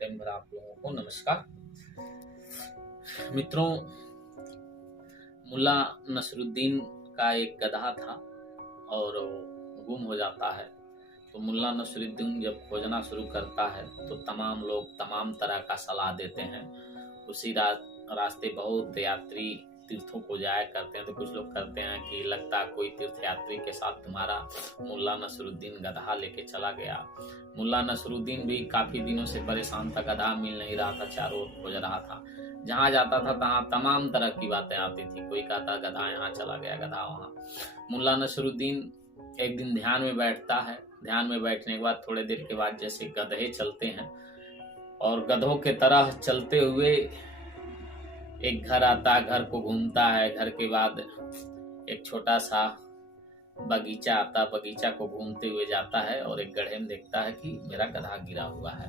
प्रेम भरा आप लोगों को नमस्कार। मित्रों, मुल्ला नसरुद्दीन का एक गधा था और गुम हो जाता है। तो मुल्ला नसरुद्दीन जब खोजना शुरू करता है तो तमाम लोग तमाम तरह का सलाह देते हैं। उसी रास्ते बहुत यात्री तीर्थों को जाया करते हैं। तो कुछ लोग करते हैं कि लगता है कोई तीर्थ यात्री के साथ तुम्हारा मुल्ला नसरुद्दीन गधा लेके चला गया। मुल्ला नसरुद्दीन भी काफी दिनों से परेशान था, गधा मिल नहीं रहा था, चारों ओर खोज रहा था। जहां जाता था तहां तमाम तरह की बातें आती थी। कोई कहता गधा यहाँ चला गया, गधा वहां। मुल्ला नसरुद्दीन एक दिन ध्यान में बैठता है। ध्यान में बैठने के बाद थोड़े देर के बाद जैसे गधे चलते हैं और गधों के तरह चलते हुए एक घर आता है, घर को घूमता है। घर के बाद एक छोटा सा बगीचा आता, बगीचा को घूमते हुए जाता है और एक गड्ढे में देखता है कि मेरा गधा गिरा हुआ है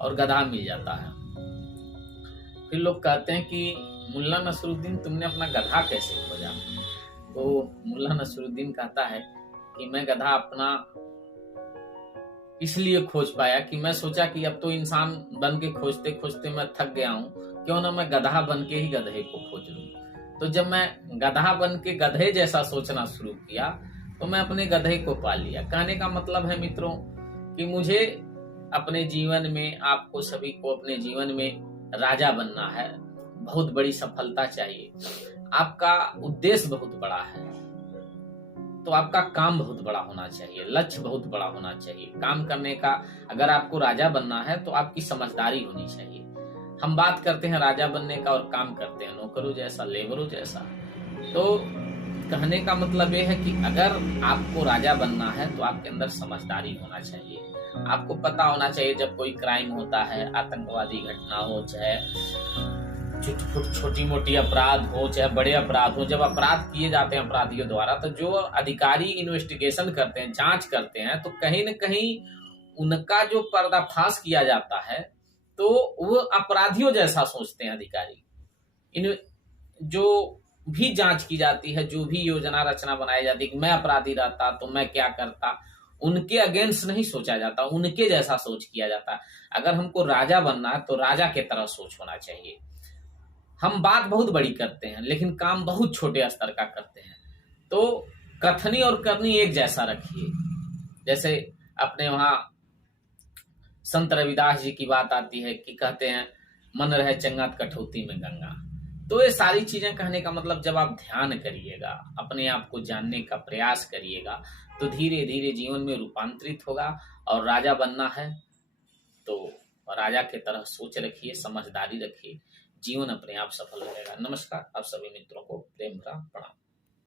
और गधा मिल जाता है। फिर लोग कहते हैं कि मुल्ला नसरुद्दीन तुमने अपना गधा कैसे खोजा? तो मुल्ला नसरुद्दीन कहता है कि मैं गधा अपना इसलिए खोज पाया कि मैं सोचा कि अब तो इंसान बन के खोजते खोजते मैं थक गया हूँ, क्यों ना मैं गधा बन के ही गधे को खोज लूं। तो जब मैं गधा बन के गधे जैसा सोचना शुरू किया तो मैं अपने गधे को पा लिया। कहने का मतलब है मित्रों कि मुझे अपने जीवन में, आपको सभी को अपने जीवन में राजा बनना है। बहुत बड़ी सफलता चाहिए। आपका उद्देश्य बहुत बड़ा है तो आपका काम बहुत बड़ा होना चाहिए, लक्ष्य बहुत बड़ा होना चाहिए। काम करने का, अगर आपको राजा बनना है तो आपकी समझदारी होनी चाहिए। हम बात करते हैं राजा बनने का और काम करते हैं नौकरों जैसा, लेबरों जैसा। तो कहने का मतलब ये है कि अगर आपको राजा बनना है तो आपके अंदर समझदारी होना चाहिए। आपको पता होना चाहिए जब कोई क्राइम होता है, आतंकवादी घटना हो, चाहे छोटी मोटी अपराध हो, चाहे बड़े अपराध हो, जब अपराध किए जाते हैं अपराधियों द्वारा, तो जो अधिकारी इन्वेस्टिगेशन करते हैं, जांच करते हैं, तो कहीं न कहीं उनका जो पर्दाफाश किया जाता है तो वो अपराधियों जैसा सोचते हैं अधिकारी। इन जो भी जांच की जाती है, जो भी योजना रचना बनाई जाती है कि मैं अपराधी रहता तो मैं क्या करता, उनके अगेंस्ट नहीं सोचा जाता, उनके जैसा सोच किया जाता है। अगर हमको राजा बनना है तो राजा के तरह सोच होना चाहिए। हम बात बहुत बड़ी करते हैं लेकिन काम बहुत छोटे स्तर का करते हैं। तो कथनी और करनी एक जैसा रखिए। जैसे अपने वहां संत रविदास जी की बात आती है कि कहते हैं मन रहे चंगा कठौती में गंगा। तो ये सारी चीजें कहने का मतलब, जब आप ध्यान करिएगा, अपने आप को जानने का प्रयास करिएगा, तो धीरे धीरे जीवन में रूपांतरित होगा। और राजा बनना है तो राजा के तरह सोच रखिए, समझदारी रखिए, जीवन अपने आप सफल रहेगा। नमस्कार, आप सभी मित्रों को प्रेम भरा प्रणाम।